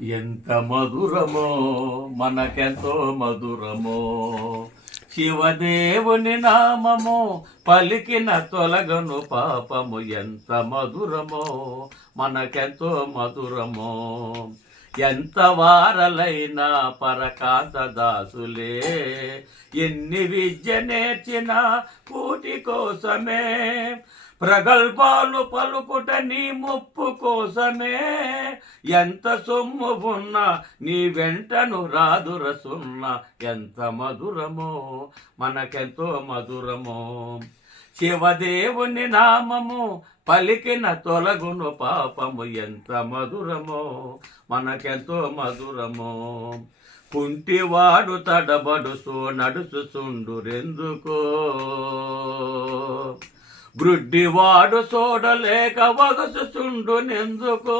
ఎంత మధురమో మనకెంతో మధురమో శివదేవుని నామము పలికిన తొలగను పాపము. ఎంత మధురమో మనకెంతో మధురమో. ఎంత వారలైనా పరకాంత దాసులే, ఎన్ని విద్య నేర్చిన కూటి కోసమే, ప్రగల్భాలు పలుకుట నీ ముప్పు కోసమే. ఎంత సొమ్ము ఉన్నా నీ వెంటను రాదుర సున్నా. ఎంత మధురమో మనకెంతో మధురమో. శివదేవుని నామము పలికిన తొలగును పాపము. ఎంత మధురమో మనకెంతో మధురమో. కుంటివాడు తడబడుతూ నడుచుచుండురెందుకో, గ్రుడ్డివాడు చూడలేక వగసుచుండునెందుకో.